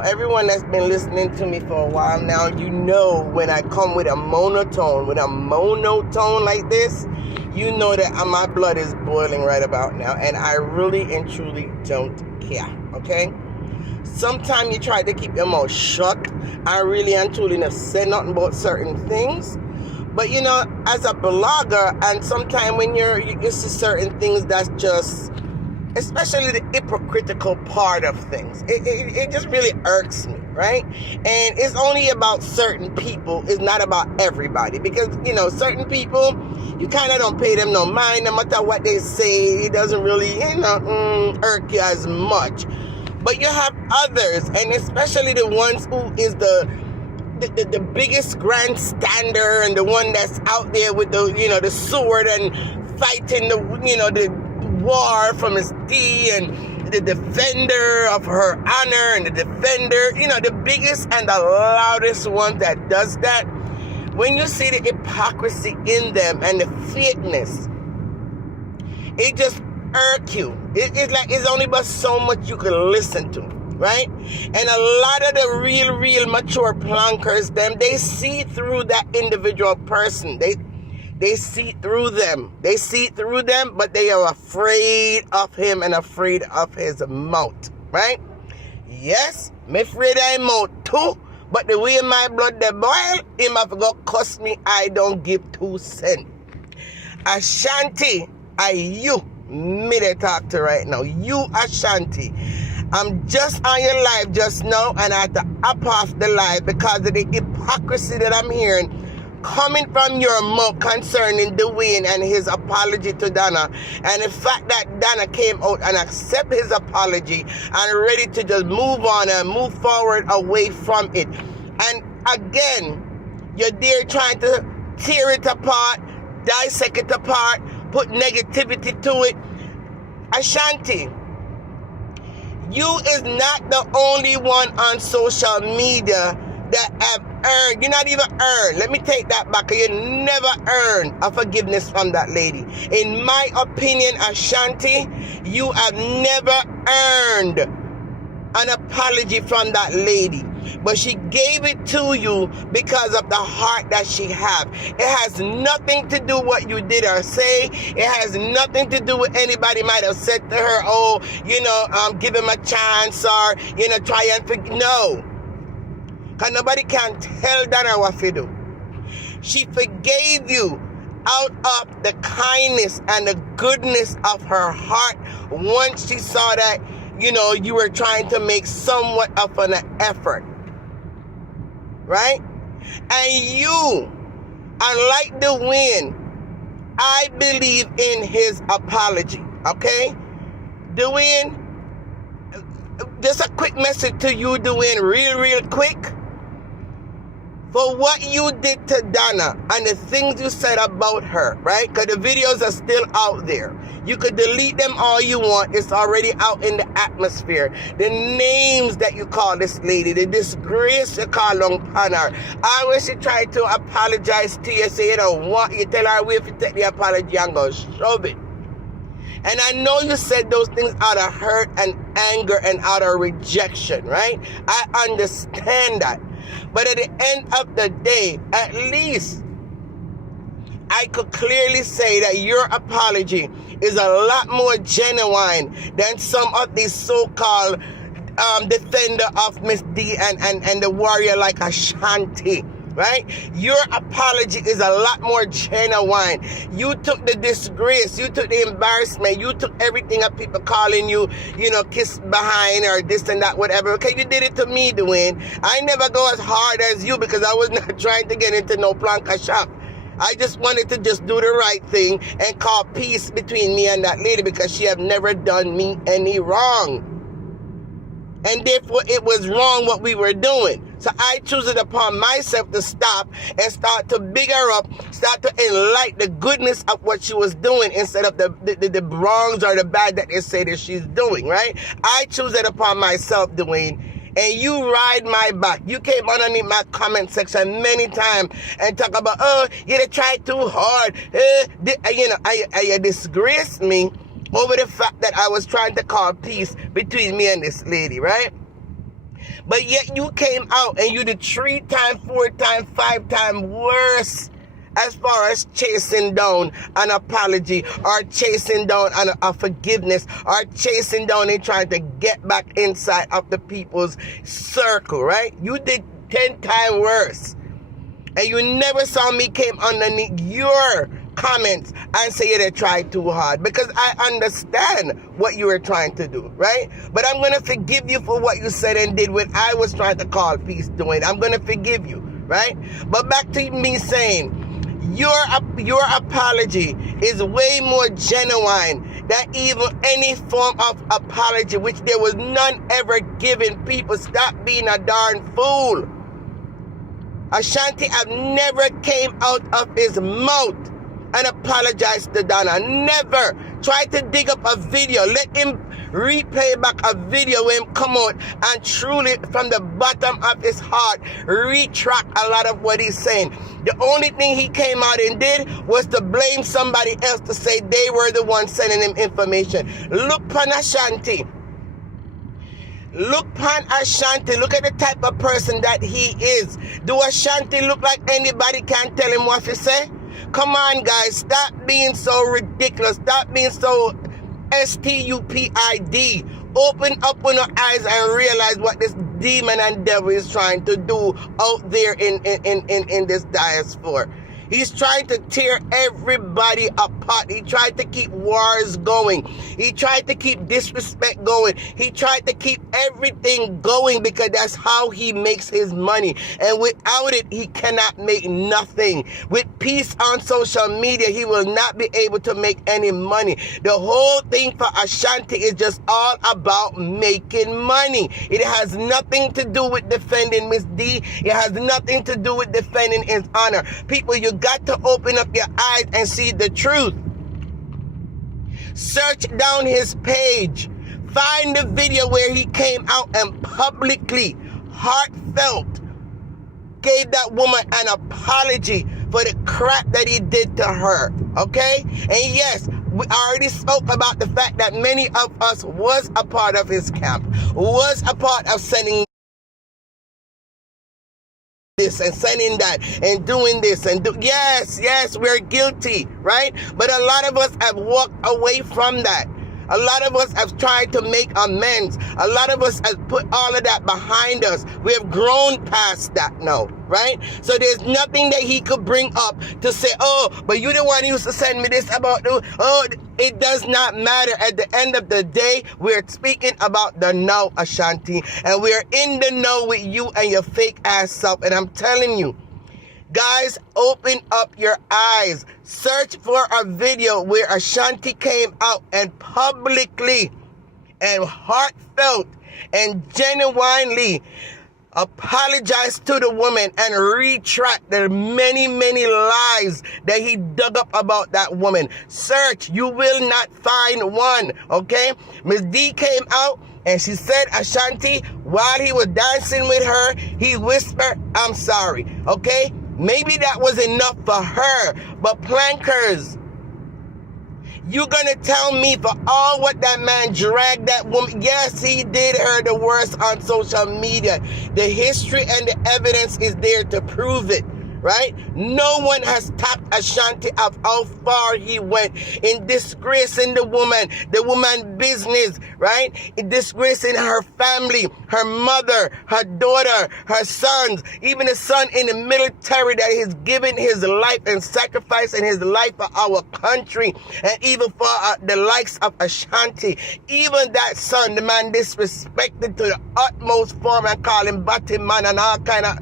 Everyone that's been listening to me for a while now, you know when I come with a monotone like this, you know that my blood is boiling right about now, and I really and truly don't care, okay? Sometimes you try to keep your mouth shut. I really and truly never said nothing about certain things. But you know, as a blogger, and sometimes when you see certain things that's just, especially the hypocritical part of things, it just really irks me, right? And it's only about certain people, it's not about everybody, because you know, certain people, you kind of don't pay them no mind, no matter what they say, it doesn't really, irk you as much. But you have others, and especially the ones who is the biggest grandstander, and the one that's out there with the sword and fighting the war from his D, and the defender of her honor, and the defender, the biggest and the loudest one that does that. When you see the hypocrisy in them and the fakeness, it just irk you. It's like it's only but so much you can listen to, right? And a lot of the real mature plankers, they see through that individual person. They see through them. They see through them, but they are afraid of him and afraid of his mouth, right? Yes, me afraid of his mouth too, but the way my blood they boil, him have to cuss me, I don't give 2 cents. Ashanti, me they talk to right now. You Ashanti. I'm just on your live just now, and I had to up off the live because of the hypocrisy that I'm hearing coming from your mouth concerning Dwayne and his apology to Donna, and the fact that Donna came out and accept his apology and ready to just move on and move forward away from it. And again, you're there trying to tear it apart, dissect it apart, put negativity to it. Ashanti, you is not the only one on social media that have earned. You're not even earned. Let me take that back. You never earned a forgiveness from that lady. In my opinion, Ashanti, you have never earned an apology from that lady. But she gave it to you because of the heart that she have. It has nothing to do what you did or say. It has nothing to do with anybody might have said to her, give him a chance, or, try and forgive. No. Because nobody can tell Donna what to do. She forgave you out of the kindness and the goodness of her heart once she saw that, you were trying to make somewhat of an effort. Right? And you, unlike Dwayne, I believe in his apology. Okay? Dwayne, just a quick message to you, Dwayne, real quick. For what you did to Donna and the things you said about her, right? Because the videos are still out there. You could delete them all you want. It's already out in the atmosphere. The names that you call this lady, the disgrace you call on her. I wish you tried to apologize to you, say you don't want, you tell her if you take the apology and go shove it. And I know you said those things out of hurt and anger and out of rejection, right? I understand that. But at the end of the day, at least I could clearly say that your apology is a lot more genuine than some of these so-called defender of Miss D and the warrior like Ashanti. Right? Your apology is a lot more genuine. You took the disgrace, you took the embarrassment, you took everything of people calling you, kiss behind or this and that, whatever. Okay, you did it to me, Dwayne. I never go as hard as you because I was not trying to get into no planka shop. I just wanted to just do the right thing and call peace between me and that lady because she have never done me any wrong. And therefore, it was wrong what we were doing. So I choose it upon myself to stop and start to big her up, start to enlighten the goodness of what she was doing instead of the wrongs or the bad that they say that she's doing, right? I choose it upon myself, Dwayne. And you ride my back. You came underneath my comment section many times and talk about, you tried too hard. You disgraced me over the fact that I was trying to call peace between me and this lady, right? But yet you came out and you did 3 times, 4 times, 5 times worse as far as chasing down an apology or chasing down a forgiveness or chasing down and trying to get back inside of the people's circle, right? You did 10 times worse. And you never saw me came underneath your comments and say they tried too hard, because I understand what you were trying to do, right? But I'm going to forgive you for what you said and did when I was trying to call peace doing. I'm going to forgive you, right? But back to me saying, your apology is way more genuine than even any form of apology, which there was none ever given. People, stop being a darn fool. Ashanti have never came out of his mouth and apologized to Donna. Never. Try to dig up a video. Let him replay back a video when him come out and truly from the bottom of his heart retract a lot of what he's saying. The only thing he came out and did was to blame somebody else, to say they were the ones sending him information. Look pan Ashanti. Look pan Ashanti. Look at the type of person that he is. Do Ashanti look like anybody can tell him what to say? Come on, guys. Stop being so ridiculous. Stop being so stupid. Open up your eyes and realize what this demon and devil is trying to do out there in this diaspora. He's trying to tear everybody apart. He tried to keep wars going. He tried to keep disrespect going. He tried to keep everything going because that's how he makes his money. And without it, he cannot make nothing. With peace on social media, he will not be able to make any money. The whole thing for Ashanti is just all about making money. It has nothing to do with defending Miss D. It has nothing to do with defending his honor. People, you got to open up your eyes and see the truth. Search down his page. Find the video where he came out and publicly, heartfelt, gave that woman an apology for the crap that he did to her. Okay? And yes, we already spoke about the fact that many of us was a part of his camp, was a part of sending this and sending that and doing this and yes, we're guilty, right? But a lot of us have walked away from that. A lot of us have tried to make amends. A lot of us have put all of that behind us. We have grown past that now, right? So there's nothing that he could bring up to say, oh, but you the one who used to send me this about, oh, it does not matter. At the end of the day, we're speaking about the now, Ashanti, and we're in the know with you and your fake ass self. And I'm telling you, guys, open up your eyes. Search for a video where Ashanti came out and publicly and heartfelt and genuinely apologized to the woman and retract the many, many lies that he dug up about that woman. Search. You will not find one. Okay? Miss D came out and she said, Ashanti, while he was dancing with her, he whispered, I'm sorry. Okay? Maybe that was enough for her. But plankers, you gonna tell me for all what that man dragged that woman? Yes, he did her the worst on social media. The history and the evidence is there to prove it. Right? No one has topped Ashanti of how far he went in disgracing the woman business, right? In disgracing her family, her mother, her daughter, her sons, even a son in the military that has given his life and sacrificing his life for our country, and even for the likes of Ashanti. Even that son, the man disrespected to the utmost form and call him Batman and all kind of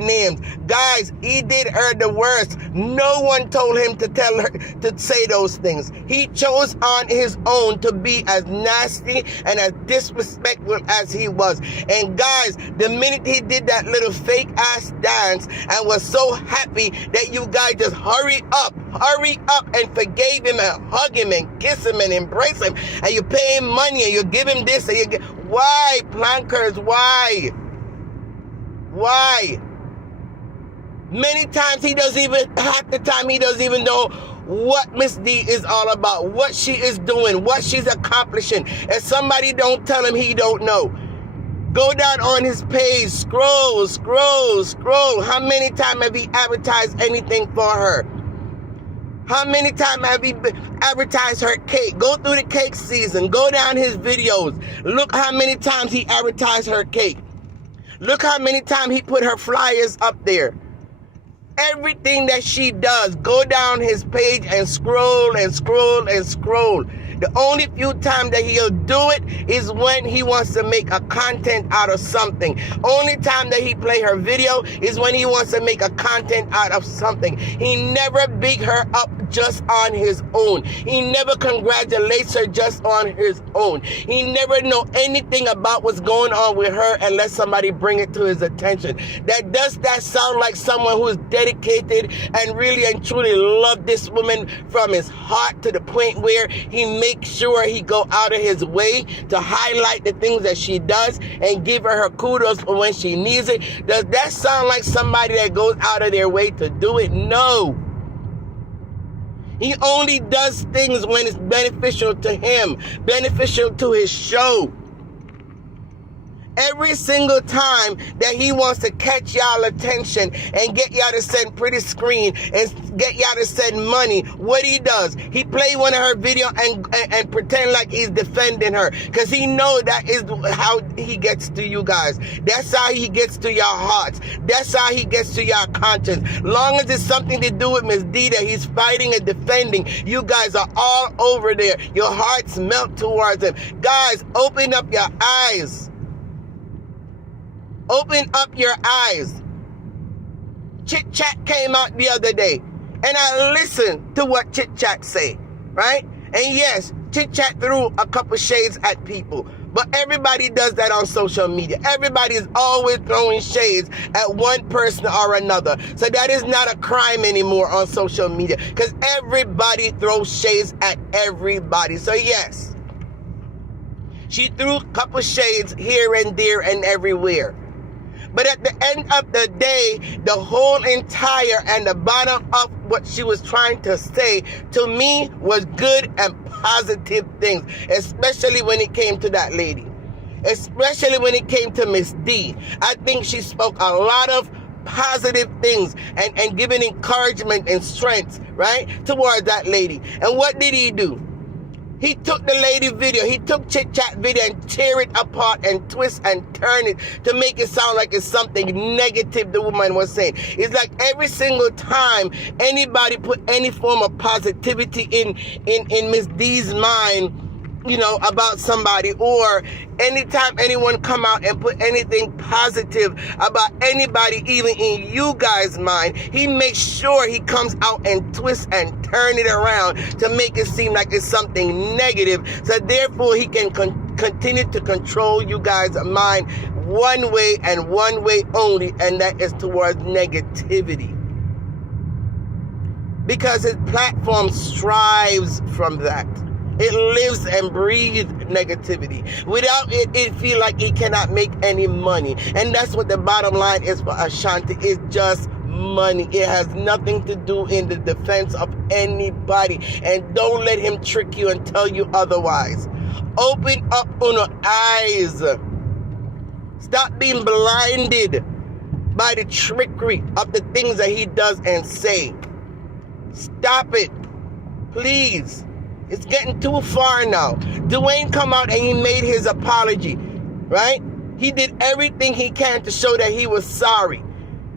names. Guys, he did her the worst. No one told him to tell her to say those things. He chose on his own to be as nasty and as disrespectful as he was. And guys, the minute he did that little fake ass dance and was so happy that you guys just hurry up and forgave him and hug him and kiss him and embrace him, and you pay him money and you give him this and you get, why, plankers, why? Many times half the time he doesn't even know what Miss D is all about, what she is doing, what she's accomplishing. And somebody don't tell him, he don't know. Go down on his page, scroll. How many times have he advertised anything for her? How many times have he advertised her cake? Go through the cake season. Go down his videos. Look how many times he advertised her cake. Look how many times he put her flyers up there. Everything that she does, go down his page and scroll. The only few times that he'll do it is when he wants to make a content out of something. Only time that he play her video is when he wants to make a content out of something. He never big her up just on his own. He never congratulates her just on his own. He never know anything about what's going on with her unless somebody bring it to his attention. Does that sound like someone who is dedicated and really and truly love this woman from his heart to the point where he makes sure he go out of his way to highlight the things that she does and give her kudos for when she needs it? Does that sound like somebody that goes out of their way to do it? No. He only does things when it's beneficial to him, beneficial to his show. Every single time that he wants to catch y'all attention and get y'all to send pretty screen and get y'all to send money, what he does, he play one of her video and pretend like he's defending her, because he know that is how he gets to you guys. That's how he gets to your hearts. That's how he gets to your conscience. Long as it's something to do with Miss D that he's fighting and defending, you guys are all over there. Your hearts melt towards him. Guys, open up your eyes. Open up your eyes. Chit Chat came out the other day, and I listened to what Chit Chat say, right? And yes, Chit Chat threw a couple shades at people, but everybody does that on social media. Everybody is always throwing shades at one person or another. So that is not a crime anymore on social media, because everybody throws shades at everybody. So yes, she threw a couple shades here and there and everywhere. But at the end of the day, the whole entire and the bottom of what she was trying to say to me was good and positive things, especially when it came to that lady, especially when it came to Miss D. I think she spoke a lot of positive things and giving encouragement and strength, right, towards that lady. And what did he do? He took the lady video, he took Chit Chat video and tear it apart and twist and turn it to make it sound like it's something negative the woman was saying. It's like every single time anybody put any form of positivity in Miss D's mind, you know, about somebody, or anytime anyone come out and put anything positive about anybody, even in you guys' mind, he makes sure he comes out and twists and turn it around to make it seem like it's something negative. So therefore he can continue to control you guys' mind one way and one way only, and that is towards negativity. Because his platform strives from that. It lives and breathes negativity. Without it, it feels like he cannot make any money. And that's what the bottom line is for Ashanti. It's just money. It has nothing to do in the defense of anybody. And don't let him trick you and tell you otherwise. Open up on your eyes. Stop being blinded by the trickery of the things that he does and say. Stop it. Please. It's getting too far now. Dwayne come out and he made his apology, right? He did everything he can to show that he was sorry.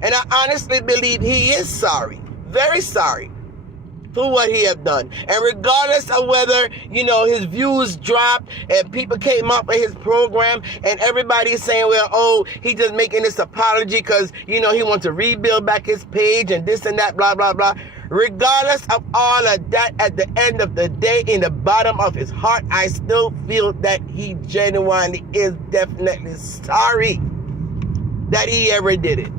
And I honestly believe he is sorry, very sorry for what he have done. And regardless of whether, you know, his views dropped and people came up with his program and everybody's saying, well, oh, he just making this apology because, you know, he wants to rebuild back his page and this and that, blah, blah, blah. Regardless of all of that, at the end of the day, in the bottom of his heart, I still feel that he genuinely is definitely sorry that he ever did it.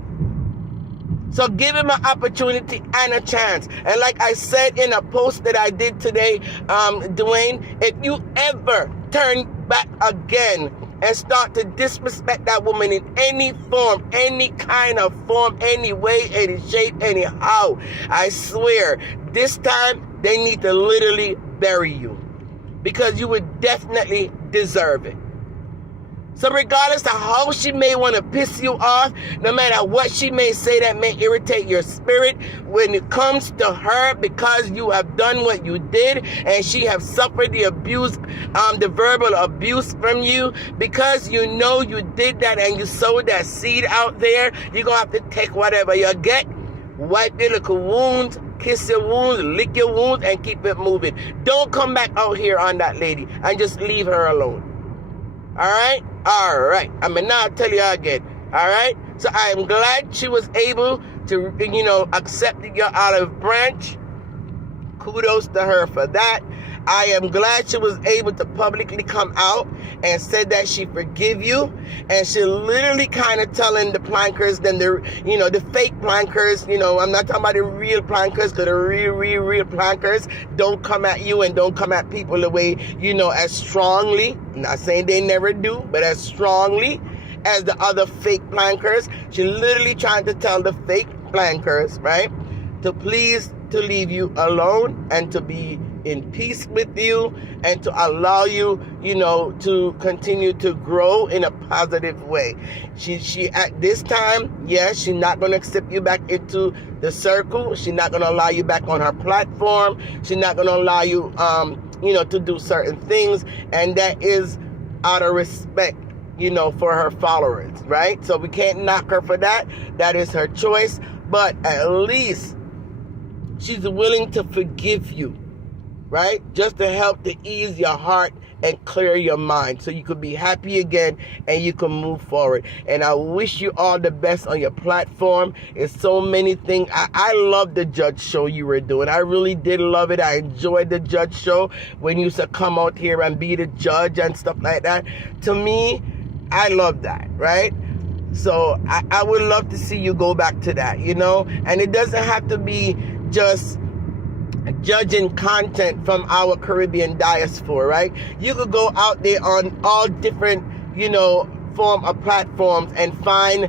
So give him an opportunity and a chance. And like I said in a post that I did today, Dwayne, if you ever turn back again and start to disrespect that woman in any form, any kind of form, any way, any shape, anyhow, I swear, this time they need to literally bury you, because you would definitely deserve it. So regardless of how she may want to piss you off, no matter what she may say that may irritate your spirit, when it comes to her, because you have done what you did and she have suffered the abuse, the verbal abuse from you, because you know you did that and you sowed that seed out there, you're going to have to take whatever you get, wipe your little wounds, kiss your wounds, lick your wounds, and keep it moving. Don't come back out here on that lady and just leave her alone. All right? All right. I'm going to now tell you again. All right? So I am glad she was able to, accept your olive branch. Kudos to her for that. I am glad she was able to publicly come out and said that she forgive you. And she literally kind of telling the plankers, then the fake plankers, I'm not talking about the real plankers, because the real plankers don't come at you and don't come at people the way, as strongly. I'm not saying they never do, but as strongly as the other fake plankers. She literally trying to tell the fake plankers, right, to please to leave you alone and to be in peace with you and to allow you, to continue to grow in a positive way. She at this time, yes, she's not going to accept you back into the circle. She's not going to allow you back on her platform. She's not going to allow you, to do certain things. And that is out of respect, for her followers, right? So we can't knock her for that. That is her choice. But at least she's willing to forgive you, right? Just to help to ease your heart and clear your mind so you could be happy again and you can move forward. And I wish you all the best on your platform. It's so many things. I love the judge show you were doing. I really did love it. I enjoyed the judge show when you used to come out here and be the judge and stuff like that. To me, I love that, right? So I would love to see you go back to that, And it doesn't have to be just judging content from our Caribbean diaspora, right? You could go out there on all different, form of platforms and find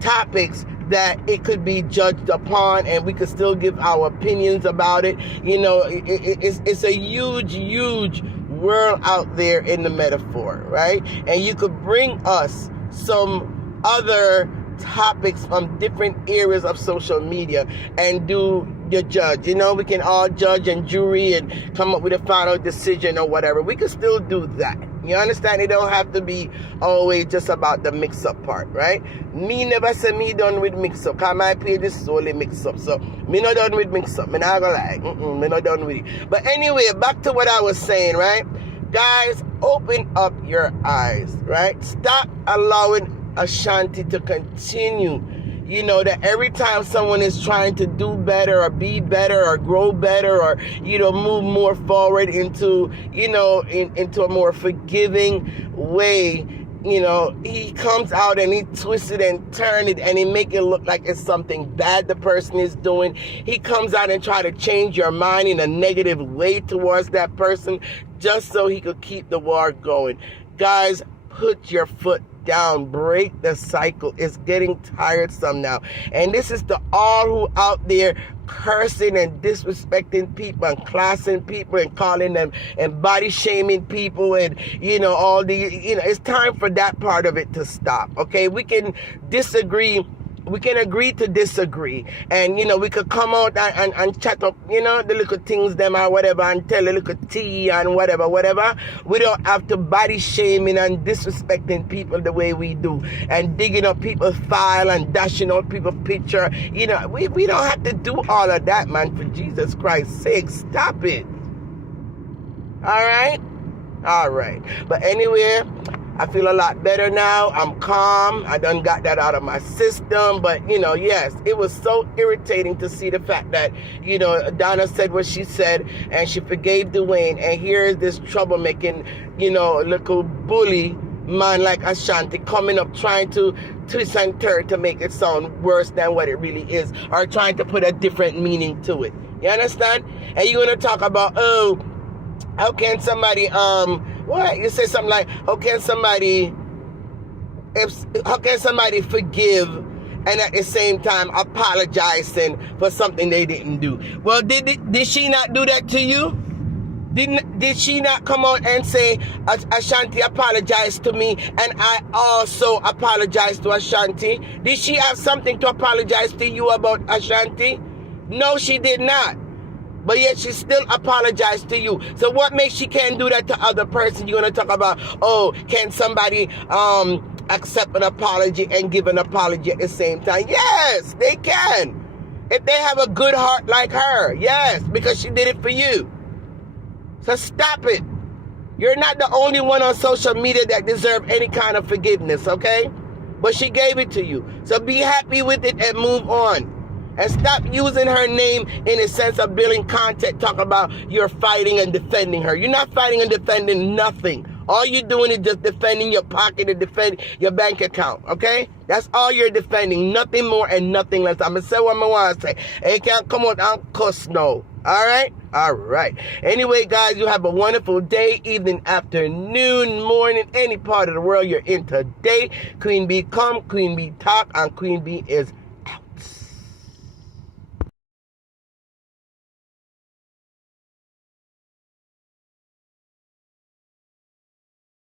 topics that it could be judged upon, and we could still give our opinions about it. It's a huge world out there in the metaphor, right? And you could bring us some other topics from different areas of social media and do your judge. We can all judge and jury and come up with a final decision or whatever. We can still do that. You understand? It don't have to be always just about the mix-up part, right? Me never say me done with mix-up, because my page is solely mix-up. So, me not done with mix-up. Me not gonna lie. Me not done with it. But anyway, back to what I was saying, right? Guys, open up your eyes, right? Stop allowing Ashanti to continue, that every time someone is trying to do better or be better or grow better or, move more forward into, into a more forgiving way, he comes out and he twists it and turn it and he make it look like it's something bad the person is doing. He comes out and try to change your mind in a negative way towards that person just so he could keep the war going. Guys, put your foot down, break the cycle. It's getting tiresome now. And this is to all who out there cursing and disrespecting people and classing people and calling them and body shaming people and all the it's time for that part of it to stop. Okay, we can disagree. We can agree to disagree, and we could come out and chat up, the little things them or whatever, and tell a little tea and whatever. We don't have to body shaming and disrespecting people the way we do, and digging up people's file and dashing out people's picture. We don't have to do all of that, man. For Jesus Christ's sake, stop it. All right. But anyway, I feel a lot better now. I'm calm. I done got that out of my system. But, yes, it was so irritating to see the fact that, Donna said what she said and she forgave Dwayne. And here is this troublemaking, little bully man like Ashanti coming up trying to twist and turn to make it sound worse than what it really is, or trying to put a different meaning to it. You understand? And you're going to talk about, how can somebody, what? You say something like, how can somebody forgive and at the same time apologizing for something they didn't do? Well, did she not do that to you? Did she not come out and say, Ashanti apologized to me and I also apologize to Ashanti? Did she have something to apologize to you about, Ashanti? No, she did not. But yet she still apologized to you. So what makes she can't do that to other person? You're going to talk about, oh, can somebody accept an apology and give an apology at the same time? Yes, they can. If they have a good heart like her, yes, because she did it for you. So stop it. You're not the only one on social media that deserves any kind of forgiveness, okay? But she gave it to you. So be happy with it and move on. And stop using her name in a sense of building content, talk about you're fighting and defending her. You're not fighting and defending nothing. All you're doing is just defending your pocket and defending your bank account, okay? That's all you're defending, nothing more and nothing less. I'm going to say what I want to say. It can't come out and cuss no. All right? All right. Anyway, guys, you have a wonderful day, evening, afternoon, morning, any part of the world you're in today. Queen Bee come, Queen Bee talk, and Queen Bee is